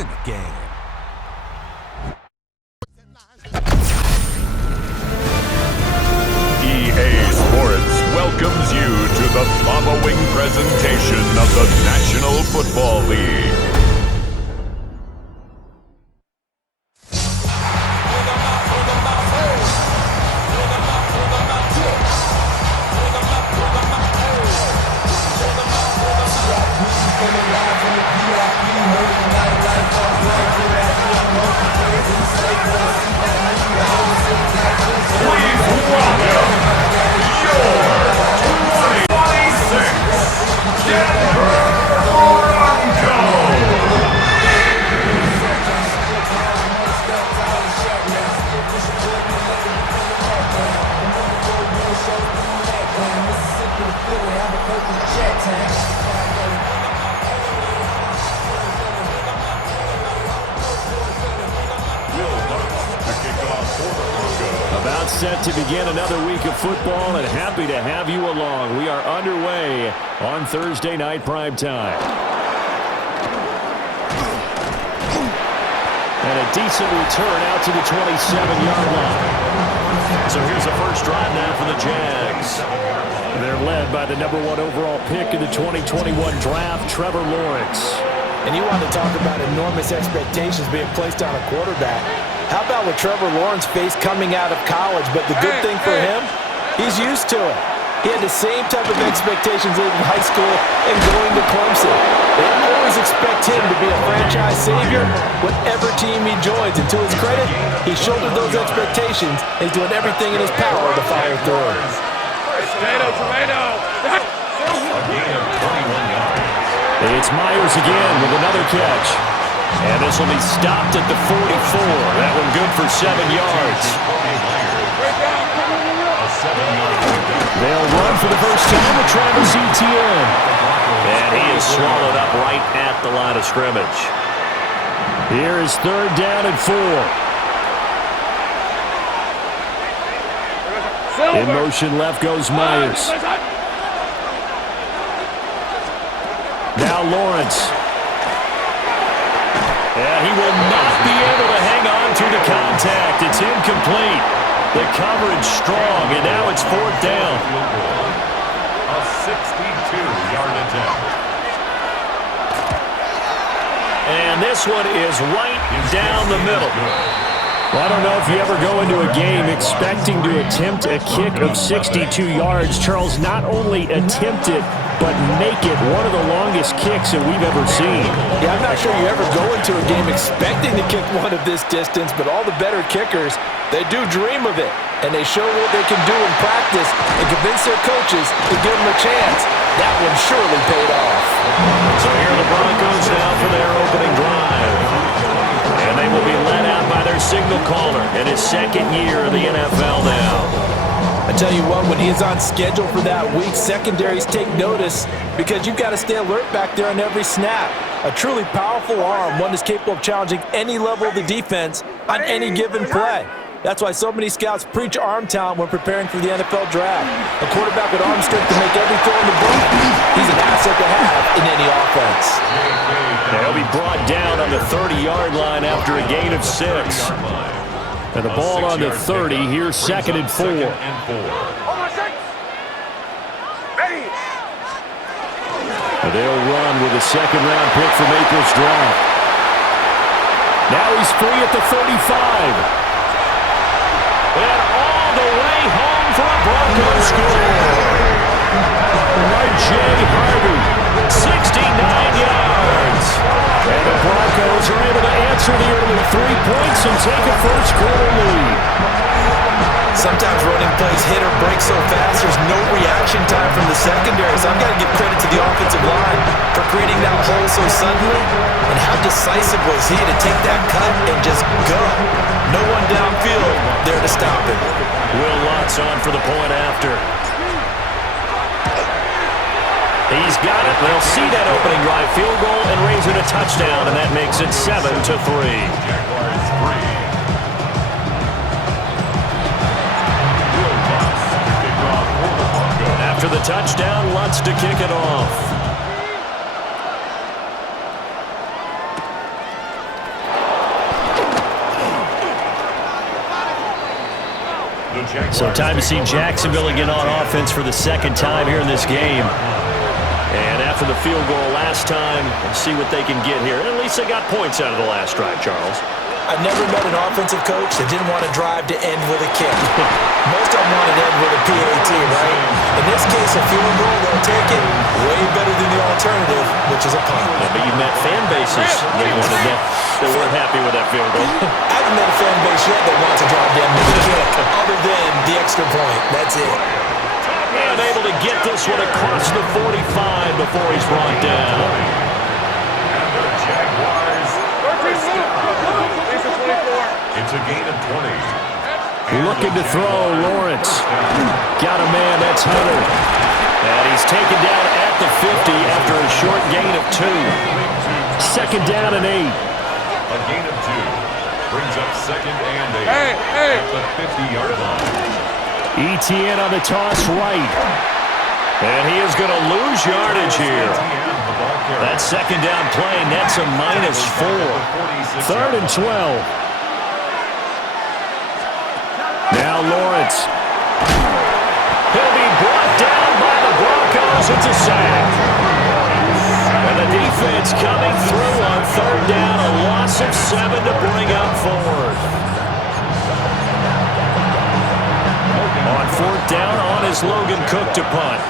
in the game. EA Sports welcomes you to the following presentation of the National Football League. About set to begin another week of football, and happy to have you along. We are underway on Thursday night primetime. And a decent return out to the 27-yard line. So here's the first drive now for the JAX. They're led by the #1 overall pick in the 2021 draft, Trevor Lawrence. And you want to talk about enormous expectations being placed on a quarterback. How about what Trevor Lawrence faced coming out of college? But the good thing for him, he's used to it. He had the same type of expectations leaving high school and going to Clemson. They always expect him to be a franchise savior, whatever team he joins. And to his credit, he shouldered those expectations and he's doing everything in his power to follow through. It's Myers again with another catch. And this will be stopped at the 44. That one good for 7 yards. They'll run for the first time with Travis Etienne. And he is swallowed up right at the line of scrimmage. Here is 3rd down and 4. In motion left goes Myers. Now Lawrence. And he will not be able to hang on through the contact. It's incomplete. The coverage strong, and now it's 4th down. A 62-yard attempt. And this one is right down the middle. Well, I don't know if you ever go into a game expecting to attempt a kick of 62 yards. Charles, not only attempt it, but make it one of the longest kicks that we've ever seen. Yeah, I'm not sure you ever go into a game expecting to kick one of this distance, but all the better kickers, they do dream of it. And they show what they can do in practice and convince their coaches to give them a chance. That one surely paid off. So here are the Broncos now for their opening drive. And they will be led out by their signal caller in his 2nd year of the NFL now. I tell you what, when he is on schedule for that week, secondaries take notice because you've got to stay alert back there on every snap. A truly powerful arm, one that's capable of challenging any level of the defense on any given play. That's why so many scouts preach arm talent when preparing for the NFL draft. A quarterback with arm strength to make every throw in the book, he's an asset to have in any offense. He'll be brought down on the 30-yard line after a gain of 6. And the ball on the 30, here's 2nd and 4. And they'll run with a 2nd-round pick from April's draft. Now he's free at the 35. And all the way home for a Broncos score. Jay Harvey, 69 yards. And the Broncos are able to answer the early 3 points and take a first-quarter lead. Sometimes running plays hit or break so fast, there's no reaction time from the secondary. So I've got to give credit to the offensive line for creating that hole so suddenly. And how decisive was he to take that cut and just go. No one downfield there to stop him. Will Lutz on for the point after. He's got it. They'll see that opening drive field goal and raise it a touchdown, and that makes it 7-3. After the touchdown, Lutz to kick it off. So time to see Jacksonville again on offense for the second time here in this game. And after the field goal last time, we'll see what they can get here. And at least they got points out of the last drive, Charles. I've never met an offensive coach that didn't want to drive to end with a kick. Most of them want to end with a PAT, right? In this case, a field goal, they'll take it way better than the alternative, which is a punt. Yeah, but you met fan bases that weren't happy with that field goal. I haven't met a fan base yet that wants to drive to end with a kick, other than the extra point. That's it. And able to get this one across the 45 before he's brought down. It's a gain of 20. Looking to throw, Lawrence. Got a man, that's Hunter. And he's taken down at the 50 after a short gain of 2. Second down and 8. A gain of 2 brings up second and 8 at the 50-yard line. ETN on the toss right. And he is going to lose yardage here. That second down play nets a -4. Third and 12. Now Lawrence. He'll be brought down by the Broncos. It's a sack. And the defense coming through on third down. A loss of 7 to bring up fourth. On fourth down, on is Logan Cook to punt.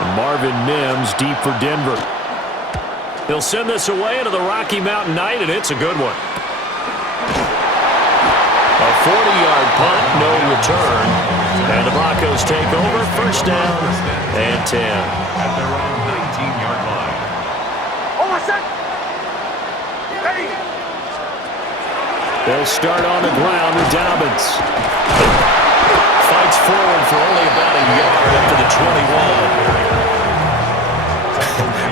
And Marvin Mims deep for Denver. He'll send this away into the Rocky Mountain Night, and it's a good one. A 40-yard punt, no return. And the Broncos take over, first down and 10. At their own 19-yard line. They'll start on the ground with Dobbins. Fights forward for only about a yard up to the 21.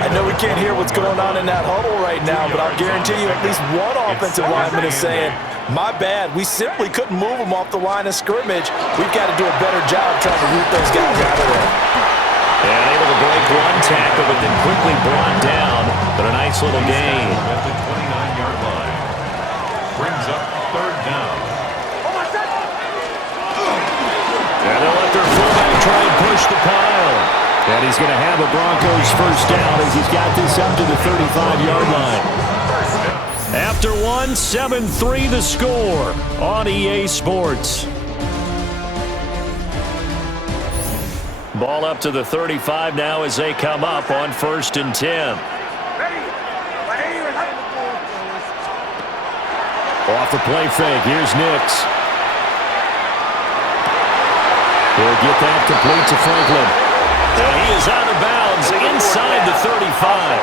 I know we can't hear what's going on in that huddle right now, but I'll guarantee you at least one offensive lineman is saying, my bad, we simply couldn't move them off the line of scrimmage. We've got to do a better job trying to root those guys out of there. And able to break one tackle, but then quickly brought down. But a nice little gain. At the 29-yard line. Brings up third down. And they'll let their fullback try and push the pile. And he's going to have a Broncos first down as he's got this up to the 35-yard line. After one, 7-3 the score on EA Sports. Ball up to the 35 now as they come up on first and 10. Off the play fake, here's Nix. He'll get that complete to Franklin. And he is out of bounds inside the 35.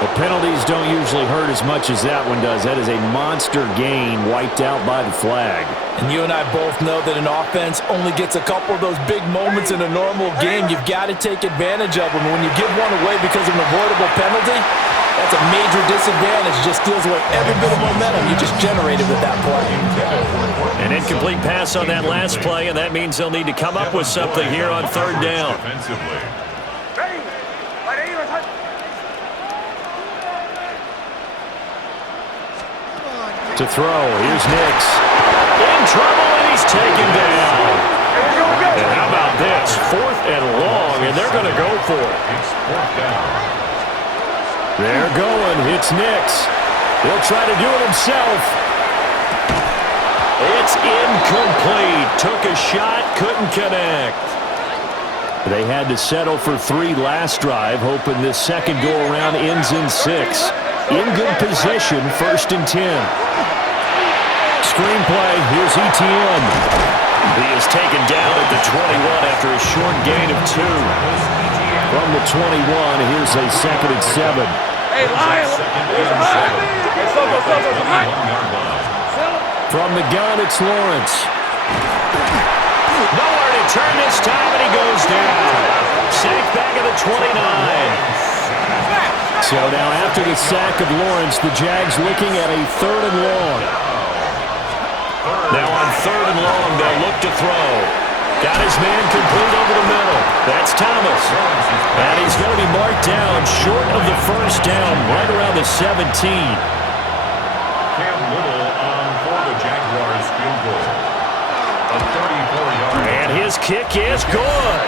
The penalties don't usually hurt as much as that one does. That is a monster gain wiped out by the flag. And you and I both know that an offense only gets a couple of those big moments in a normal game. You've got to take advantage of them. When you give one away because of an avoidable penalty, that's a major disadvantage. Just steals away every bit of momentum you just generated with that play. An incomplete pass on that last play, and that means they'll need to come up with something here on third down. To throw, here's Nix. In trouble, and he's taken down. And how about this? Fourth and long, and they're going to go for it. They're going. It's Nix. He'll try to do it himself. It's incomplete. Took a shot, couldn't connect. They had to settle for 3 last drive, hoping this second go-around ends in 6. In good position, first and 10. Screenplay, here's ETN. He is taken down at the 21 after a short gain of 2. From the 21, here's a second and 7. Hey, Lion! From the gun, it's Lawrence. Nowhere to turn this time, and he goes down. Sacked back at the 29. So now after the sack of Lawrence, the Jags looking at a third and long. Now on third and long, they'll look to throw. Got his man complete over the middle. That's Thomas. And he's going to be marked down short of the first down, right around the 17. This kick is good.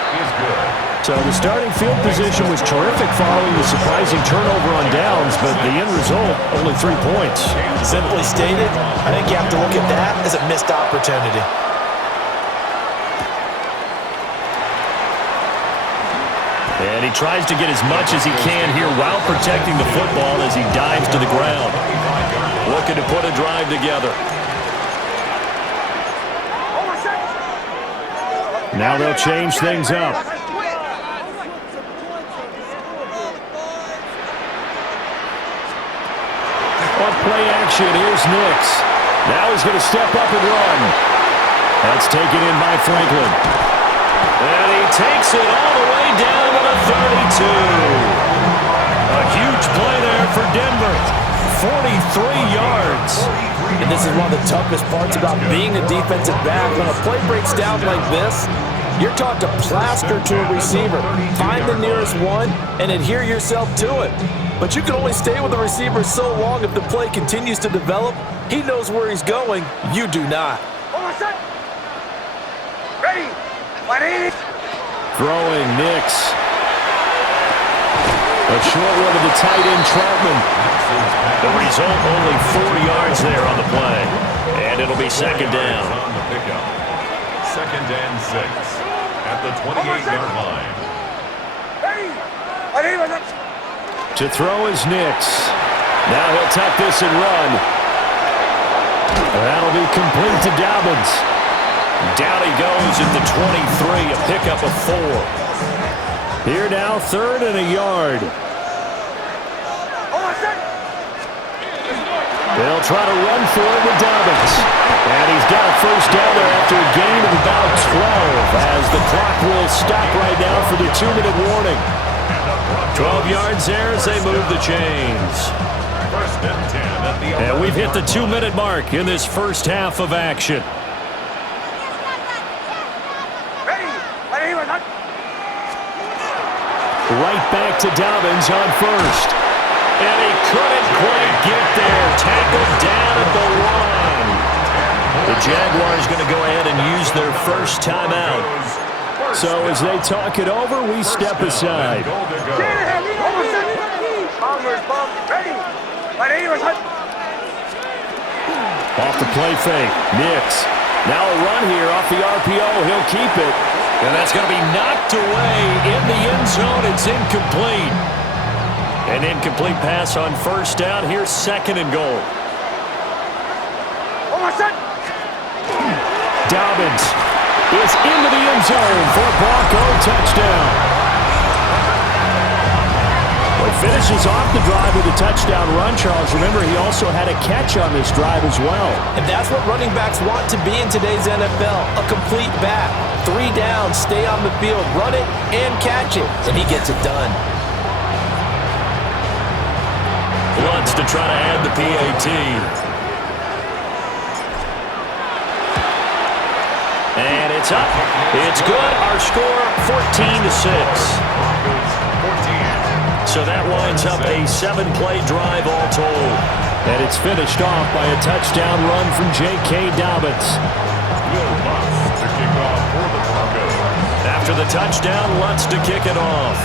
So the starting field position was terrific following the surprising turnover on downs, but the end result, only 3 points. Simply stated, I think you have to look at that as a missed opportunity. And he tries to get as much as he can here while protecting the football as he dives to the ground. Looking to put a drive together. Now they'll change things up. On play action, here's Nix. Now he's going to step up and run. That's taken in by Franklin. And he takes it all the way down to the 32. A huge play there for Denver. 43 yards. And this is one of the toughest parts about being a defensive back. When a play breaks down like this, you're taught to plaster to a receiver. Find the nearest one and adhere yourself to it. But you can only stay with the receiver so long if the play continues to develop. He knows where he's going. You do not. Ready. Throwing Nix. A short one to the tight end, Troutman. The result, only 4 yards there on the play. And it'll be second down. On the pickup. 2nd and 6 at the 28-yard line. To throw is Nix. Now he'll tuck this and run. That'll be complete to Dobbins. Down he goes at the 23, a pickup of 4. Here now, 3rd and a yard. They'll try to run for it with Dobbins. And he's got a first down there after a gain of about 12 as the clock will stop right now for the 2-minute warning. 12 yards there as they move the chains. 1st and 10 at the And we've hit the 2-minute mark in this first half of action. Right back to Dobbins on 1st. And he couldn't quite get there. Tackled down at the 1. The Jaguars going to go ahead and use their first timeout. So as they talk it over, we step aside. Off the play fake, Nix. Now a run here off the RPO. He'll keep it. And that's going to be knocked away in the end zone. It's incomplete. An incomplete pass on 1st down. Here's 2nd and goal. Dobbins is into the end zone for a Bronco touchdown. Well, he finishes off the drive with a touchdown run, Charles. Remember, he also had a catch on this drive as well. And that's what running backs want to be in today's NFL, a complete back. 3 downs, stay on the field, run it, and catch it. And he gets it done. Wants to try to add the PAT. And it's up. It's good. Our score, 14-6. So that winds up a 7-play drive all told. And it's finished off by a touchdown run from J.K. Dobbins. Will Lutz to kick off for the Broncos. After the touchdown, Lutz to kick it off.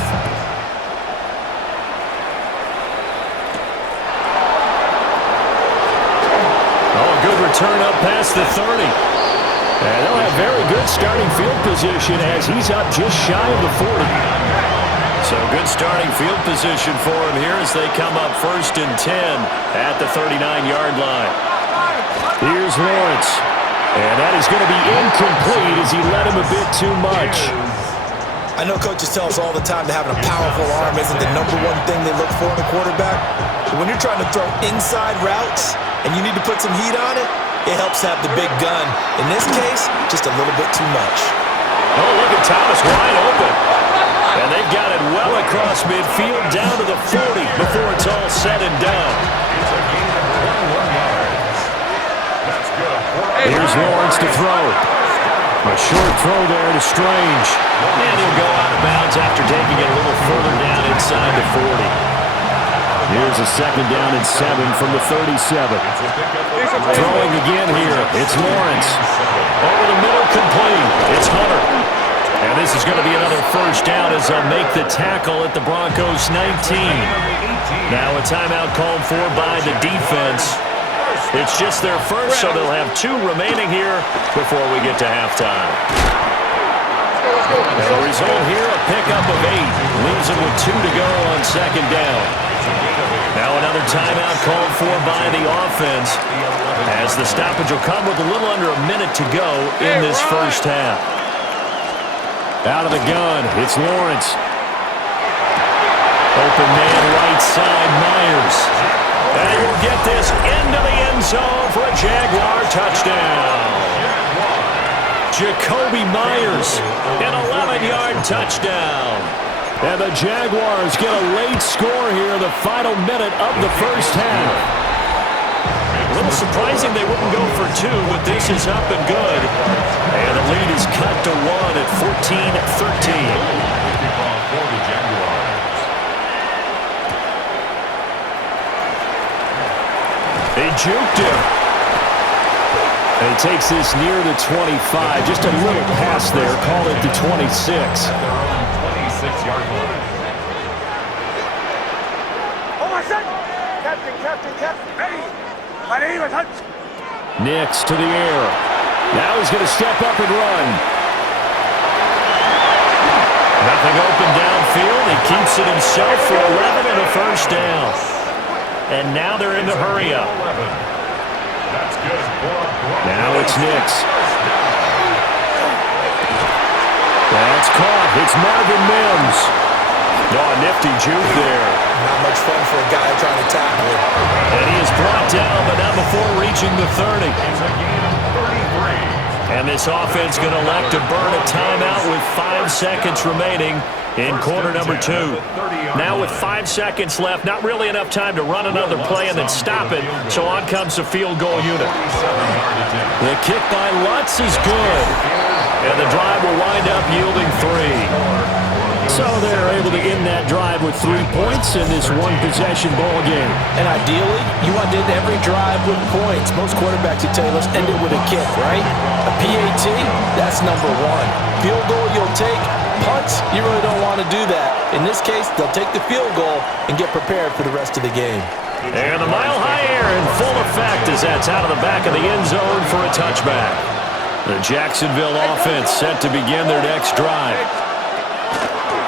Oh, a good return up past the 30. And they'll have very good starting field position as he's up just shy of the 40. So good starting field position for him here as they come up 1st and 10 at the 39-yard line. Here's Lawrence. And that is going to be incomplete as he led him a bit too much. I know coaches tell us all the time that having a powerful arm isn't the #1 thing they look for in a quarterback. But when you're trying to throw inside routes and you need to put some heat on it, it helps to have the big gun. In this case, just a little bit too much. Oh, look at Thomas wide open. And they've got it well across midfield down to the 40 before it's all said and done. It's a gain of 21 yards. That's good. Here's Lawrence to throw. A short throw there to Strange. And he'll go out of bounds after taking it a little further down inside the 40. Here's a 2nd down and 7 from the 37. Throwing again here. It's Lawrence. Over the middle, complete. It's Hunter. And this is going to be another 1st down as they'll make the tackle at the Broncos 19. Now a timeout called for by the defense. It's just their first, so they'll have 2 remaining here before we get to halftime. And the result here, a pickup of 8. Leaves them with 2 to go on 2nd down. Now another timeout called for by the offense, as the stoppage will come with a little under a minute to go in this 1st half. Out of the gun, it's Lawrence. Open man right side, Myers. And he will get this into the end zone for a Jaguar touchdown. Jacoby Myers, an 11-yard touchdown. And the Jaguars get a late score here in the final minute of the 1st half. A little surprising they wouldn't go for 2, but this is up and good. And the lead is cut to 1 at 14-13. They juked him. And he takes this near the 25. Just a little pass there. Call it the 26. At their own 26-yard line. Nix to the air. Now he's going to step up and run. Nothing open downfield. He keeps it himself for 11 and a 1st down. And now they're in the hurry-up. Now it's Nix. That's caught. It's Marvin Mims. Oh, nifty juke there. Not much fun for a guy trying to tackle him. And he is brought down, but not before reaching the 30. And this offense going to elect to burn a timeout with 5 seconds remaining in quarter number 2. Now with 5 seconds left, not really enough time to run another play and then stop it, so on comes the field goal unit. The kick by Lutz is good, and the drive will wind up yielding 3. So they're able to end that drive with 3 points in this one-possession ball game. And ideally, you want to end every drive with points. Most quarterbacks would tell you, let's end it with a kick, right? A PAT, that's number 1. Field goal you'll take. Punts, you really don't want to do that. In this case, they'll take the field goal and get prepared for the rest of the game. And the mile-high air in full effect as that's out of the back of the end zone for a touchback. The Jacksonville offense set to begin their next drive.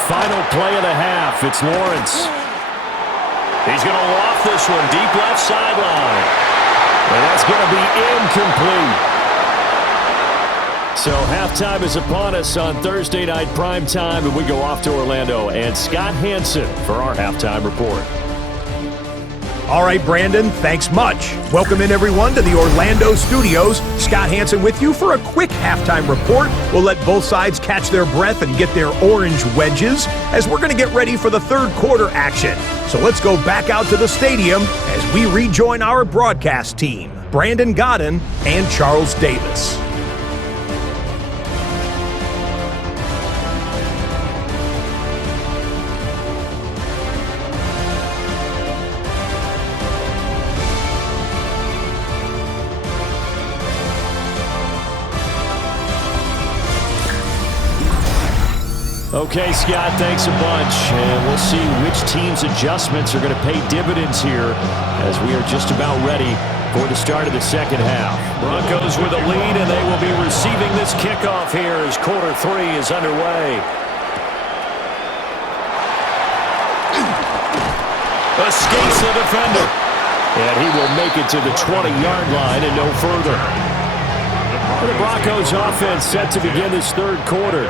Final play of the half, it's Lawrence. He's going to loft this one deep left sideline. And that's going to be incomplete. So halftime is upon us on Thursday night primetime, and we go off to Orlando. And Scott Hansen for our halftime report. All right, Brandon, thanks much. Welcome in, everyone, to the Orlando studios. Scott Hansen with you for a quick halftime report. We'll let both sides catch their breath and get their orange wedges as we're going to get ready for the 3rd quarter action. So let's go back out to the stadium as we rejoin our broadcast team, Brandon Godden and Charles Davis. Okay, Scott, thanks a bunch. And we'll see which team's adjustments are going to pay dividends here as we are just about ready for the start of the 2nd half. Broncos with a lead, and they will be receiving this kickoff here as quarter 3 is underway. Escapes the defender. And he will make it to the 20-yard line and no further. The Broncos offense set to begin this 3rd quarter.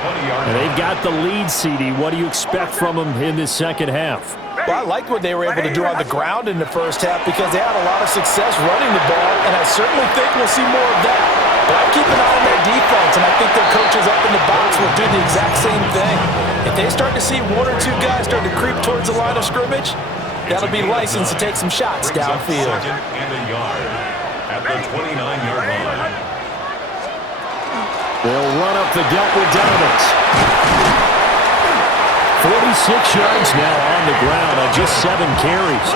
And they've got the lead, CD. What do you expect from them in this 2nd half? Well, I like what they were able to do on the ground in the 1st half because they had a lot of success running the ball, and I certainly think we'll see more of that. But I keep an eye on their defense, and I think their coaches up in the box will do the exact same thing. If they start to see 1 or 2 guys start to creep towards the line of scrimmage, that'll be licensed to take some shots downfield. 2nd and a yard at the 29-yard line. They'll run up the gut with Donovan. 40 yards now on the ground on just 7 carries.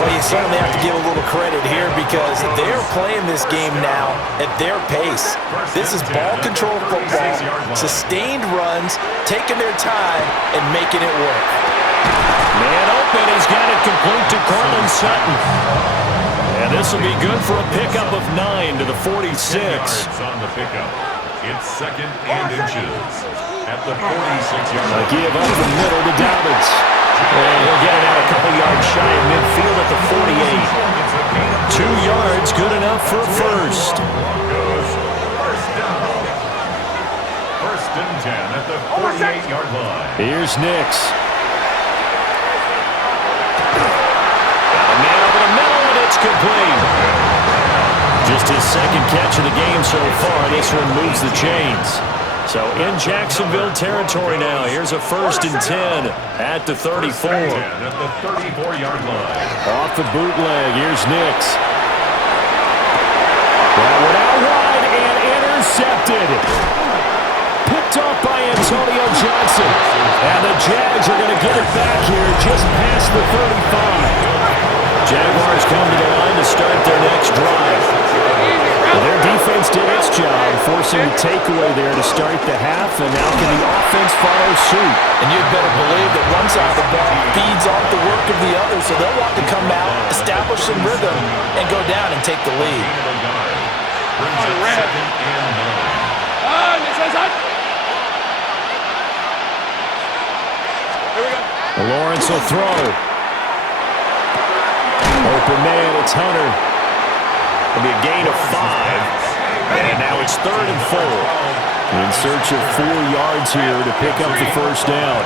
Well, you certainly have to give a little credit here because they're playing this game now at their pace. This is ball control football, sustained runs, taking their time, and making it work. Man open, he's got it complete to Cortland Sutton. And this will be good for a pickup of 9 to the 46. On the pickup. It's 2nd and inches at the 46-yard line. A give up the middle to Dobbins. And he'll get it out a couple yards shy of midfield at the 48. 2 yards, good enough for a first. First down. 1st and 10 at the 48-yard line. Here's Nix. Got a man over the middle, and it's complete. Just his 2nd catch of the game so far. This one moves the chains. So in Jacksonville territory now. Here's a 1st and 10 at the 34. At the 34-yard line. Off the bootleg. Here's Nix. That one out wide and intercepted. Picked off by Antonio Johnson. And the Jags are going to get it back here just past the 35. Jaguars come to the line to start their next drive. Well, their defense did its job, forcing a takeaway there to start the half, and now can the offense follow suit? And you'd better believe that one side of the ball feeds off the work of the other, so they'll want to come out, establish some rhythm, and go down and take the lead. Lawrence will throw. Open man, it's Hunter. It'll be a gain of 5. And now it's 3rd and 4. In search of 4 yards here to pick up the first down.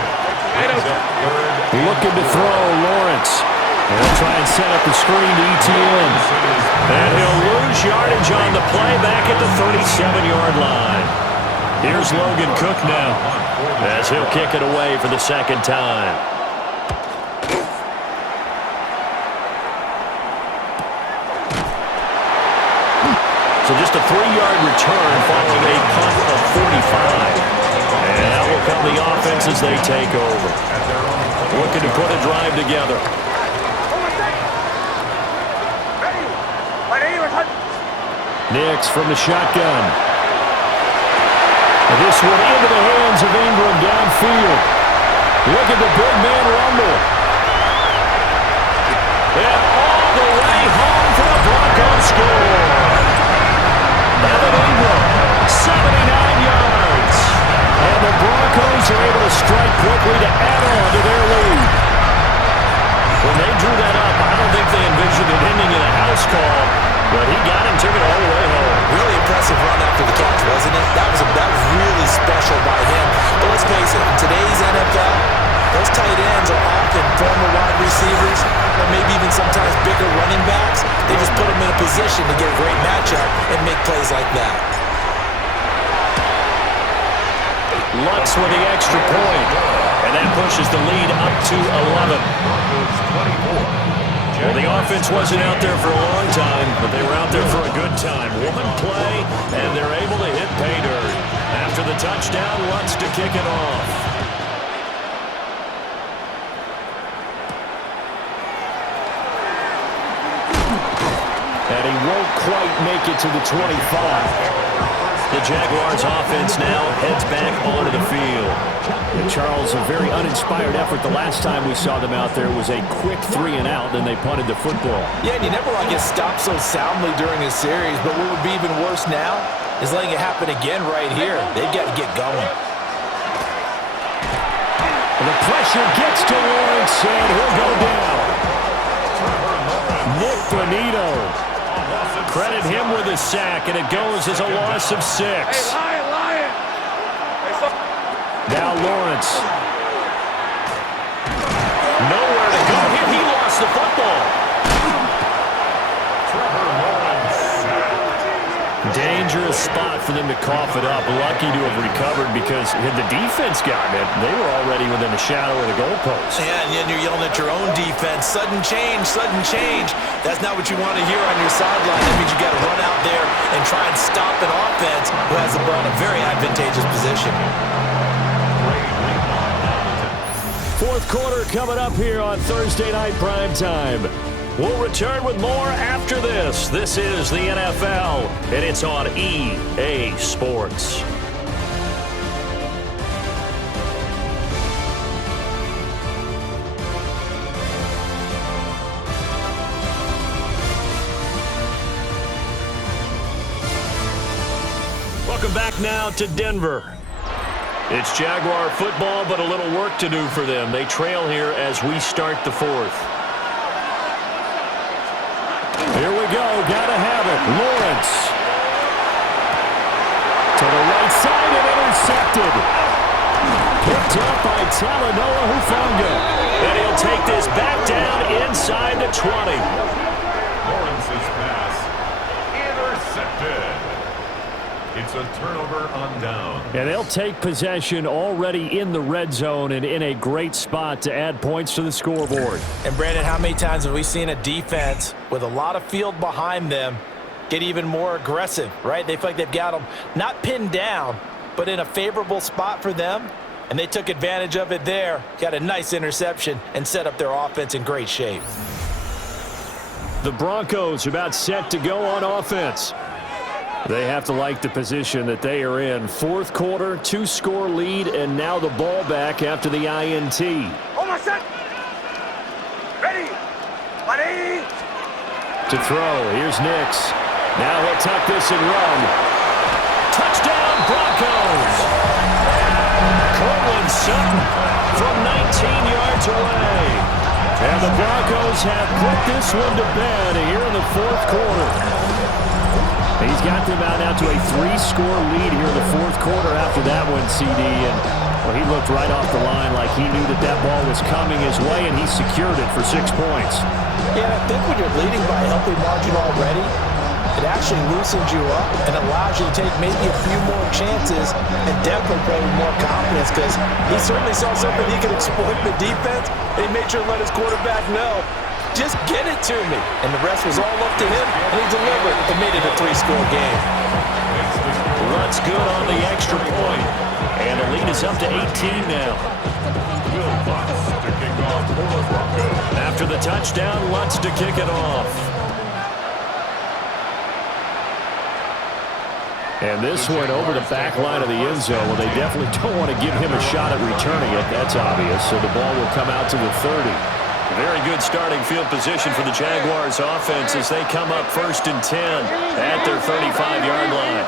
Looking to throw, Lawrence. And they'll try and set up the screen to ETN. And he'll lose yardage on the play back at the 37-yard line. Here's Logan Cook now, as he'll kick it away for the 2nd time. So just a 3-yard return following a punt of 45. And that will come the offense as they take over. Looking to put a drive together. Nix from the shotgun. And this one into the hands of Ingram downfield. Look at the big man rumble. And all the way home for the Broncos score. Evan Ingram, 79 yards. And the Broncos are able to strike quickly to add on to their lead. When they drew that up, I don't think they envisioned it ending in a house call, but he got him, took it all the way home. Really impressive run after the catch, wasn't it? That was really special by him. But let's face it, in today's NFL, those tight ends are often former wide receivers, or maybe even sometimes bigger running backs. They just put them in a position to get a great matchup and make plays like that. Lutz with the extra point, and that pushes the lead up to 11. Well, the offense wasn't out there for a long time, but they were out there for a good time. One play, and they're able to hit pay dirt. After the touchdown, Lutz to kick it off. And he won't quite make it to the 25. The Jaguars offense now heads back onto the field. And Charles, a very uninspired effort. The last time we saw them out there was a quick 3 and out, then they punted the football. Yeah, and you never want to get stopped so soundly during a series, but what would be even worse now is letting it happen again right here. They've got to get going. And the pressure gets to Lawrence, and he'll go down. Nick Bonito. Credit him with a sack, and it goes as a loss of 6. Now Lawrence. Nowhere to go here. He lost the football. Dangerous spot for them to cough it up. Lucky to have recovered because had the defense gotten it, they were already within a shadow of the goalpost. Yeah, and yet you're yelling at your own defense. Sudden change, sudden change. That's not what you want to hear on your sideline. That means you got to run out there and try and stop an offense who has the ball in a very advantageous position. Fourth quarter coming up here on Thursday Night Primetime. We'll return with more after this. This is the NFL, and it's on EA Sports. Welcome back now to Denver. It's Jaguar football, but a little work to do for them. They trail here as we start the fourth. Here we go. Gotta have it. Lawrence. To the right side and intercepted. Picked up by Talanoa Hufanga. And he'll take this back down inside the 20. Lawrence's pass intercepted. It's a turnover on down. And they'll take possession already in the red zone and in a great spot to add points to the scoreboard. And, Brandon, how many times have we seen a defense with a lot of field behind them get even more aggressive, right? They feel like they've got them not pinned down, but in a favorable spot for them, and they took advantage of it there, got a nice interception, and set up their offense in great shape. The Broncos about set to go on offense. They have to like the position that they are in. Fourth quarter, 2-score lead, and now the ball back after the INT. Almost set. Ready. Ready. To throw, here's Nix. Now he'll tuck this and run. Touchdown, Broncos! Cortland Sutton from 19 yards away. And the Broncos have put this one to bed here in the fourth quarter. He's got them out now to a 3-score lead here in the fourth quarter after that one, CD. And well, he looked right off the line like he knew that that ball was coming his way, and he secured it for 6 points. Yeah, I think when you're leading by a healthy margin already, it actually loosens you up and allows you to take maybe a few more chances and definitely play with more confidence, because he certainly saw something he could exploit in the defense, and he made sure to let his quarterback know, just get it to me. And the rest was all up to him, and he delivered and made it a 3-score game. Lutz good on the extra point, and the lead is up to 18 now. Will Lutz to kick off for the Broncos. After the touchdown, Lutz to kick it off. And this one over the back line of the end zone. Well, they definitely don't want to give him a shot at returning it. That's obvious. So the ball will come out to the 30. Very good starting field position for the Jaguars offense as they come up 1st and 10 at their 35-yard line.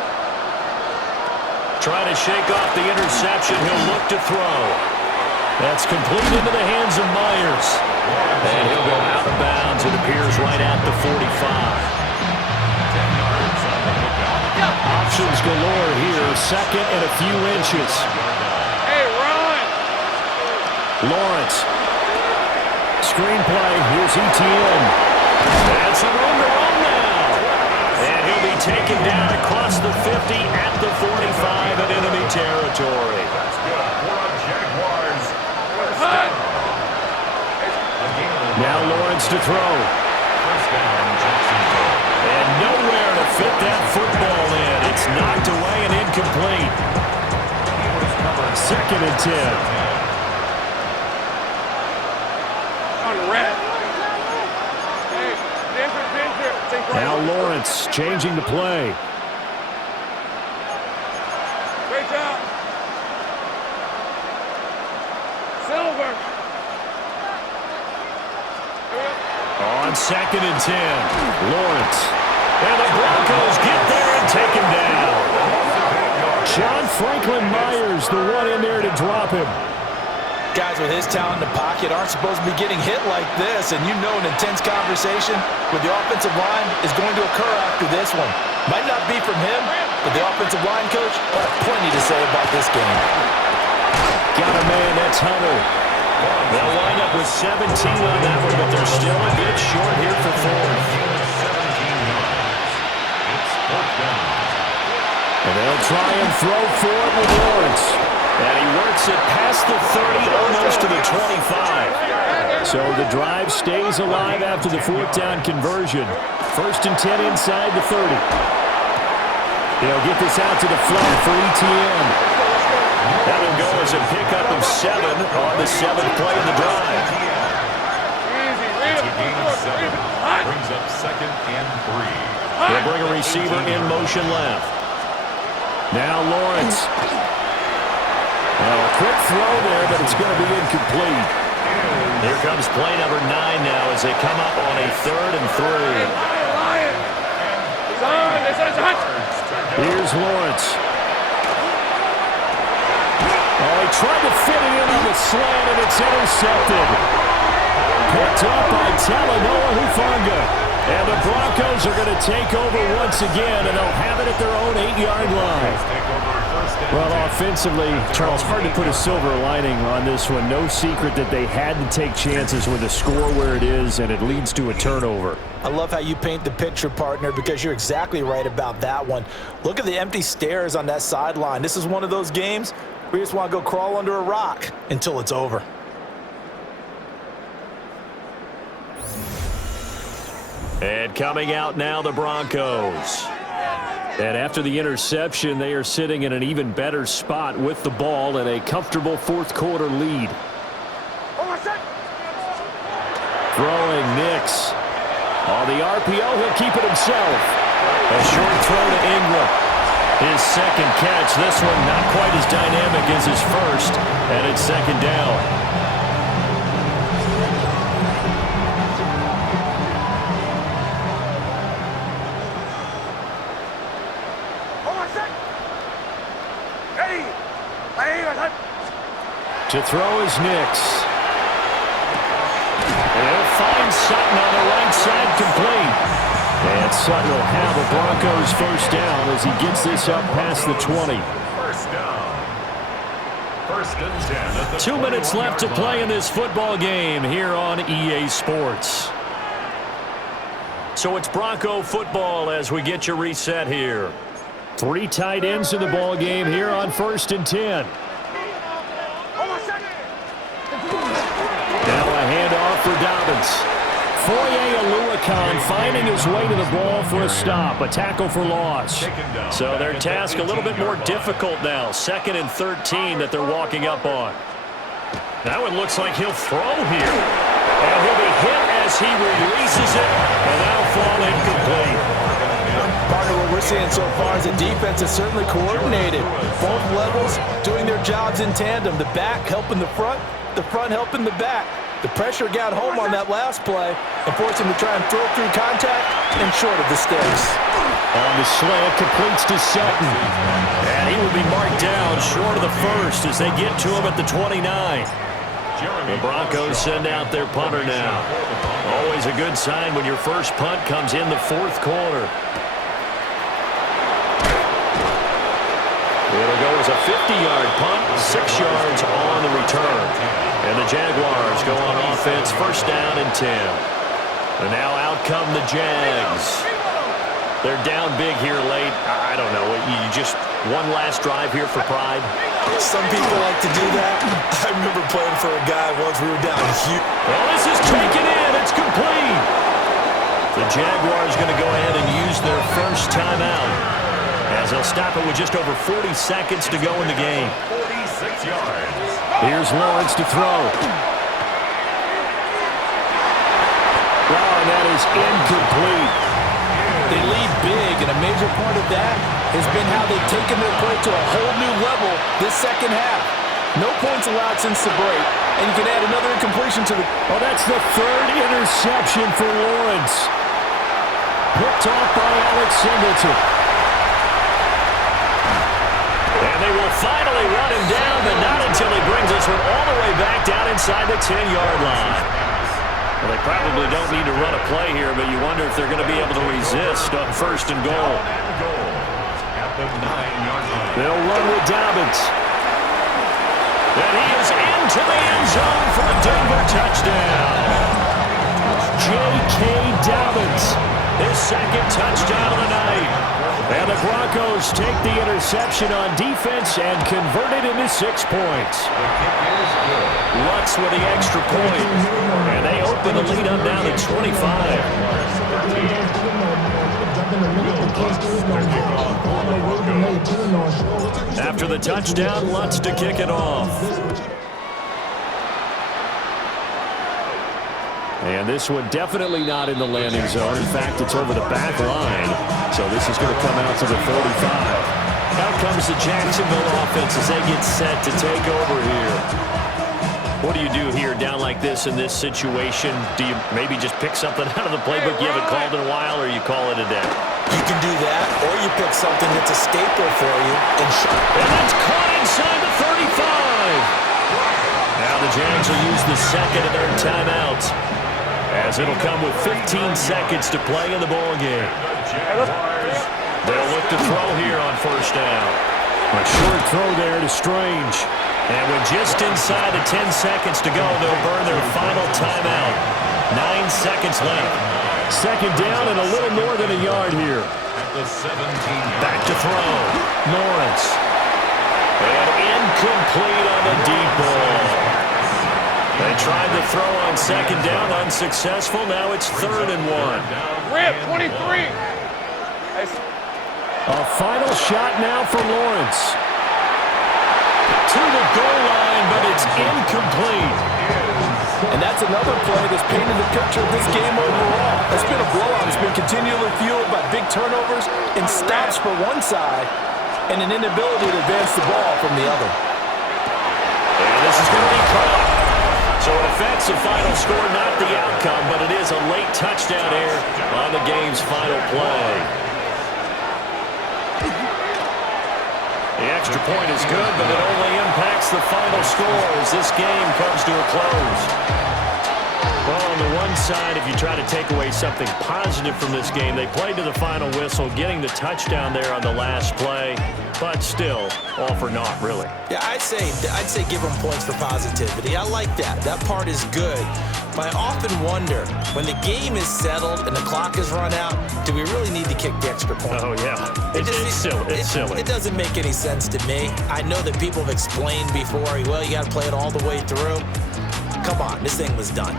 Trying to shake off the interception. He'll look to throw. That's complete into the hands of Myers. And he'll go out of bounds. It appears right at the 45. Options galore here. 2nd and a few inches. Hey, run! Lawrence. Screenplay. Here's Etienne. That's a room to run now. And he'll be taken down across the 50 at the 45 in enemy territory. That's good for the Jaguars. Now Lawrence to throw. First down, Jacksonville. And nowhere to fit that football in. It's knocked away and incomplete. 2nd and 10. Now Lawrence changing the play. Great job. Silver. On 2nd and 10. Lawrence. And the Broncos get there and take him down. John Franklin Myers, the one in there to drop him. Guys with his talent in the pocket aren't supposed to be getting hit like this, and you know an intense conversation with the offensive line is going to occur after this one. Might not be from him, but the offensive line coach will have plenty to say about this game. Got a man, that's Hunter. They'll line up with 17 on that one, but they're still a bit short here for 4th. 17 yards. It's 4th down. And they'll try and throw for it with Lawrence. And he works it past the 30, almost to the 25. So the drive stays alive after the 4th down conversion. 1st and 10 inside the 30. They'll get this out to the flat for Etienne. That will go as a pickup of 7, on the 7th play of the drive. Easy, read him. Brings up 2nd and 3. They'll bring a receiver in motion left. Now Lawrence. A quick throw there, but it's going to be incomplete. Here comes play number 9 now as they come up on a 3rd and 3. Here's Lawrence. Oh, he tried to fit it in on the slant, and it's intercepted. Picked up by Talanoa Hufanga. And the Broncos are going to take over once again, and they'll have it at their own 8-yard line. Well, offensively, Charles, hard to put a silver lining on this one. No secret that they had to take chances with the score where it is, and it leads to a turnover. I love how you paint the picture, partner, because you're exactly right about that one. Look at the empty stairs on that sideline. This is one of those games where you just want to go crawl under a rock until it's over. And coming out now, the Broncos. And after the interception, they are sitting in an even better spot with the ball and a comfortable 4th quarter lead. Throwing Nix. On the RPO, he'll keep it himself. A short throw to Ingram. His 2nd catch. This one not quite as dynamic as his first. And it's 2nd down. To throw is Nix. And he'll find Sutton on the right side, complete. And Sutton will have a Broncos first down as he gets this up past the 20. First down. 1st and 10. 2 minutes left to play in this football game here on EA Sports. So it's Bronco football as we get you reset here. 3 tight ends in the ball game here on 1st and 10. Now a handoff for Dobbins. Foye Oluokun finding his way to the ball for a stop. A tackle for loss. So their task a little bit more difficult now. 2nd and 13 that they're walking up on. Now it looks like he'll throw here. And he'll be hit as he releases it. And that'll fall incomplete. Partner, what we're seeing so far is the defense is certainly coordinated. Both levels doing their jobs in tandem. The back helping the front helping the back. The pressure got home on that last play and forced him to try and throw through contact and short of the sticks. On the slant, completes to Sutton. And he will be marked down short of the first as they get to him at the 29. The Broncos send out their punter now. Always a good sign when your first punt comes in the 4th quarter. It'll go as a 50-yard punt, 6 yards on the return. And the Jaguars go on offense, 1st down and 10. And now out come the Jags. They're down big here late. I don't know. You just one last drive here for pride? Some people like to do that. I remember playing for a guy once we were down huge. Well, this is taken in. It's complete. The Jaguars going to go ahead and use their first timeout as they'll stop it with just over 40 seconds to go in the game. 46 yards. Here's Lawrence to throw. Wow, and that is incomplete. They lead big, and a major part of that has been how they've taken their play to a whole new level this 2nd half. No points allowed since the break, and you can add another incompletion to the... Oh, that's the 3rd interception for Lawrence. Picked off by Alex Singleton. And they will finally run him down, but not until he brings this one all the way back down inside the 10-yard line. Well, they probably don't need to run a play here, but you wonder if they're going to be able to resist on 1st and goal. At the 9-yard line. They'll run with Dobbins. And he is into the end zone for a Denver touchdown. J.K. Dobbins, his 2nd touchdown of the night. And the Broncos take the interception on defense and convert it into 6 points. Lutz with the extra point. And they open the lead up now to 25. After the touchdown, Lutz to kick it off. And this one definitely not in the landing zone. In fact, it's over the back line. So this is going to come out to the 45. Out comes the Jacksonville offense as they get set to take over here. What do you do here down like this in this situation? Do you maybe just pick something out of the playbook you haven't called in a while, or you call it a day? You can do that, or you pick something that's a staple for you. And that's caught inside the 35. Now the Jags will use the second of their timeouts, as it'll come with 15 seconds to play in the ballgame. They'll look to throw here on first down. A short throw there to Strange. And with just inside of 10 seconds to go, they'll burn their final timeout. 9 seconds left. Second down and a little more than a yard here. At the 17. Back to throw. Lawrence. And incomplete on the deep ball. They tried to throw on second down, unsuccessful. Now it's 3rd and 1. Rip, 23. A final shot now for Lawrence. To the goal line, but it's incomplete. And that's another play that's painted the picture of this game overall. It's been a blowout. It's been continually fueled by big turnovers and stops for one side and an inability to advance the ball from the other. And this is going to be caught. So it affects the final score, not the outcome, but it is a late touchdown error on the game's final play. The extra point is good, but it only impacts the final score as this game comes to a close. Well, on the one side, if you try to take away something positive from this game, they played to the final whistle, getting the touchdown there on the last play, but still, all for naught, really. Yeah, I'd say give them points for positivity. I like that. That part is good. But I often wonder, when the game is settled and the clock is run out, do we really need to kick the extra point? Oh, yeah. It's silly. It's silly. It doesn't make any sense to me. I know that people have explained before, well, you got to play it all the way through. Come on, this thing was done.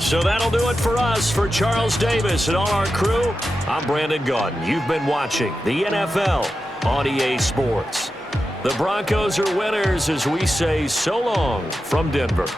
So that'll do it for us. For Charles Davis and all our crew, I'm Brandon Gaudin. You've been watching the NFL on EA Sports. The Broncos are winners as we say so long from Denver.